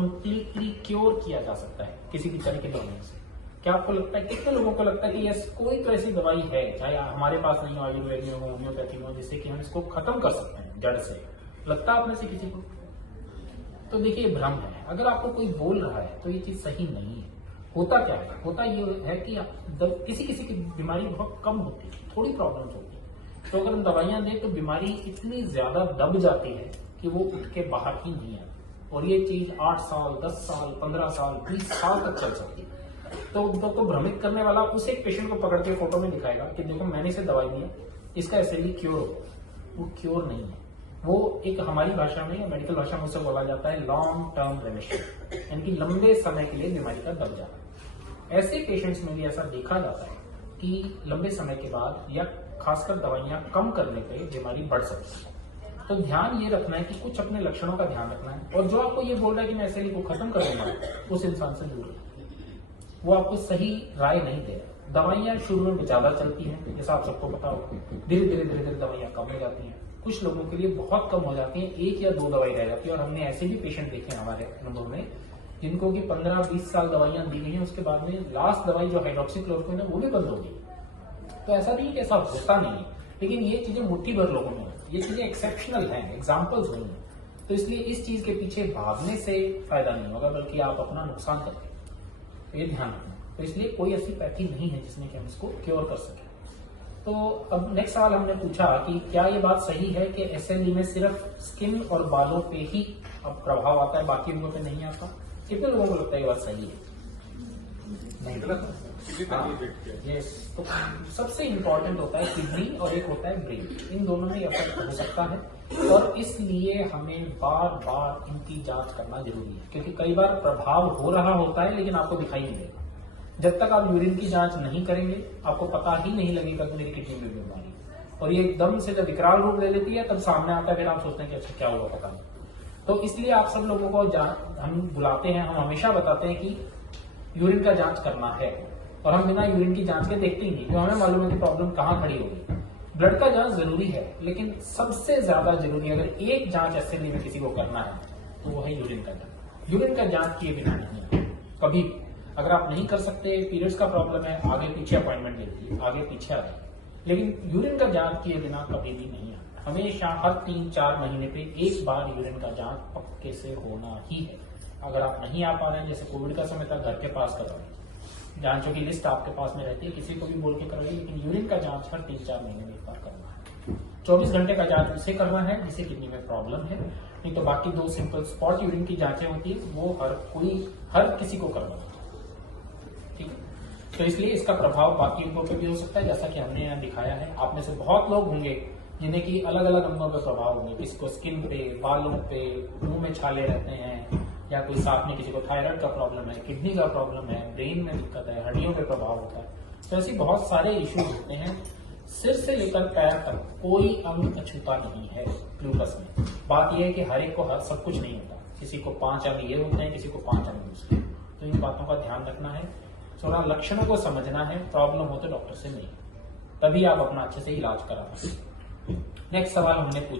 Completely cure किया जा सकता है किसी भी तरह की दवाई से? क्या आपको लगता है, कितने लोगों को लगता है कि यस कोई तो ऐसी दवाई है, चाहे हमारे पास नहीं हो, आयुर्वेद में हो, होम्योपैथी में हो, जिससे कि हम इसको खत्म कर सकते हैं जड़ से? लगता है आप में से किसी को? तो देखिए, भ्रम है। अगर आपको कोई बोल रहा है तो ये चीज सही नहीं है। होता क्या है? होता ये है कि किसी किसी की बीमारी बहुत कम होती है, थोड़ी प्रॉब्लम्स होती है, तो अगर हम दवाइयां दें तो बीमारी इतनी ज्यादा दब जाती है कि वो उठ के बाहर ही नहीं आती, और ये चीज 8 साल, 10 साल, 15 साल, 20 साल तक चल सकती है। तो भ्रमित करने वाला उस एक पेशेंट को पकड़ के फोटो में दिखाएगा कि देखो मैंने इसे दवाई दी है, इसका ऐसे ही क्योर हो। वो क्योर नहीं है, वो एक हमारी भाषा में या मेडिकल भाषा में उसे बोला जाता है लॉन्ग टर्म रेमिशन, यानी कि लंबे समय के लिए बीमारी का दब जाना। ऐसे पेशेंट्स में भी ऐसा देखा जाता है कि लंबे समय के बाद या खासकर दवाइयां कम करने पे बीमारी बढ़ सकती है। तो ध्यान ये रखना है कि कुछ अपने लक्षणों का ध्यान रखना है, और जो आपको ये बोल रहा है कि मैं ऐसे ही को खत्म कर दूंगा, उस इंसान से दूर रहिए। वो आपको सही राय नहीं दे रहा। दवाइयां शुरू में ज्यादा चलती हैं, जैसा आप सबको पता हो, धीरे धीरे दवाइयां कम हो जाती हैं। कुछ लोगों के लिए बहुत कम हो जाती हैं, 1 या 2 दवाई रह जाती है। और हमने ऐसे भी पेशेंट देखे हमारे अनुभव में जिनको कि 15-20 साल दवाइयां दी गई हैं, उसके बाद में लास्ट दवाई जो हाइड्रोक्सीक्लोरोक्विन है वो भी बंद हो गई। तो ऐसा नहीं कि ऐसा होता नहीं है, लेकिन ये चीजें मुट्ठी भर लोगों में, ये चीजें एक्सेप्शनल हैं, एग्जाम्पल्स नहीं है। तो इसलिए इस चीज के पीछे भागने से फायदा नहीं होगा, बल्कि आप अपना नुकसान करेंगे। ये ध्यान रखना। तो इसलिए कोई ऐसी पैथी नहीं है जिसमें कि हम इसको क्योर कर सकें। तो अब नेक्स्ट सवाल हमने पूछा कि क्या ये बात सही है कि एसएलई में सिर्फ स्किन और बालों पे ही अब प्रभाव आता है, बाकी अंगों पे नहीं आता? कितने लोगों को लगता है ये बात सही है? नहीं गलत। यस, तो सबसे इंपॉर्टेंट होता है किडनी और एक होता है ब्रेन, इन दोनों में इफेक्ट हो सकता है, और इसलिए हमें बार बार इनकी जांच करना जरूरी है, क्योंकि कई बार प्रभाव हो रहा होता है लेकिन आपको दिखाई नहीं देगा। जब तक आप यूरिन की जांच नहीं करेंगे आपको पता ही नहीं लगेगा कि मेरी किडनी में बीमारी है, और ये एकदम से जब विकराल रूप ले लेती है तब सामने आता है, फिर आप सोचते हैं कि अच्छा क्या हुआ पता नहीं। तो इसलिए आप सब लोगों को हम बुलाते हैं, हम हमेशा बताते हैं कि यूरिन का जांच करना है, और हम बिना यूरिन की जांच के देखते ही नहीं, क्योंकि हमें मालूम है कि प्रॉब्लम कहाँ खड़ी होगी। ब्लड का जांच जरूरी है, लेकिन सबसे ज्यादा जरूरी अगर एक जांच एसएलई में किसी को करना है तो वो है यूरिन का जांच। यूरिन का जांच किए बिना नहीं है कभी। अगर आप नहीं कर सकते, पीरियड्स का प्रॉब्लम है, आगे पीछे अपॉइंटमेंट लेती है, आगे पीछे आ रही है, लेकिन यूरिन का जांच किए बिना कभी भी नहीं आता। हमेशा हर 3-4 महीने पे एक बार यूरिन का जांच पक्के से होना ही है। अगर आप नहीं आ पा रहे हैं, जैसे कोविड का समय था, घर के पास करवाइए, जांचों की लिस्ट आपके पास में रहती है, किसी को भी बोल के करवाइए, लेकिन यूरिन का जांच हर 3-4 महीने में एक बार करना है। 24 घंटे का जांच उसे करना है जिसे किडनी में प्रॉब्लम है, नहीं तो बाकी 2 सिंपल स्पॉट यूरिन की जांचें होती है, वो हर किसी को करना है। ठीक है, तो इसलिए इसका प्रभाव बाकी अंगों पे भी हो सकता है, जैसा कि हमने यहाँ दिखाया है। आप में से बहुत लोग होंगे जिन्हें की अलग अलग अंगों पे प्रभाव होंगे, किसी को स्किन पे, बालों पे, मुंह में छाले रहते हैं, या कोई साथ में किसी को थायराइड का प्रॉब्लम है, किडनी का प्रॉब्लम है, ब्रेन में दिक्कत है, हड्डियों पे प्रभाव होता है। तो ऐसी बहुत सारे इश्यूज होते हैं। सिर से लेकर पैर तक कोई अंग अछूता नहीं है ग्लूकोज में। बात यह है कि हर एक को सब कुछ नहीं होता, किसी को 5 अंग ये होते हैं, किसी को 5 अंग दूसरे। तो इन बातों का ध्यान रखना है, थोड़ा लक्षणों को समझना है, प्रॉब्लम हो तो डॉक्टर से मिलिए, तभी आप अपना अच्छे से इलाज करा पाएंगे। नेक्स्ट सवाल हमने पूछा।